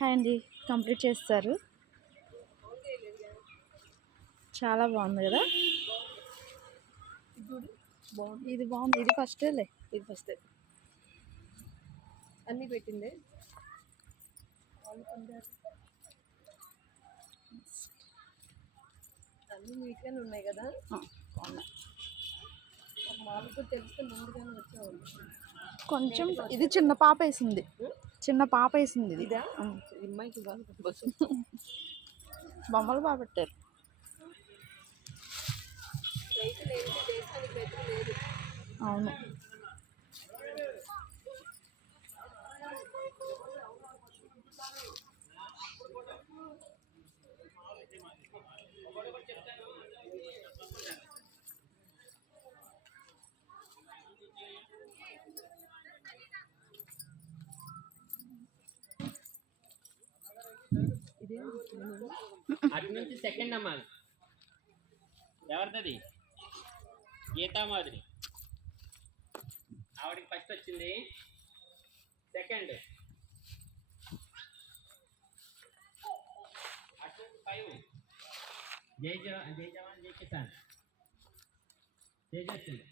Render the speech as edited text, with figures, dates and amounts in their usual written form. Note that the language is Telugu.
హాయ్ అండి, కంప్లీట్ చేస్తారు. చాలా బాగుంది కదా. ఇది బాగుంది. ఇది ఫస్టేలే. ఇది ఫస్ట్ అన్నీ పెట్టిందే. అన్నీ నీట్గానే ఉన్నాయి కదా. బాగున్నాయి. మాకు కూడా తెలిస్తే ముందుగానే వచ్చేవాళ్ళు. కొంచెం ఇది చిన్న పాప వేసింది. చిన్న పాప వేసింది ఇది. ఇదా అమ్మాయికి బస్సు బొమ్మలు బాగా పెట్టారు. రైతులు ఏంటి దేశానికి రైతులు లేదు. అవును. అటు నుంచి సెకండ్ అమ్మా. ఎవరిది? గీతా మాదిరి. ఆవిడకి ఫస్ట్ వచ్చింది. సెకండ్ అటు నుంచి 5. జై జవాన్ జై కిసాన్. తేజ వచ్చింది.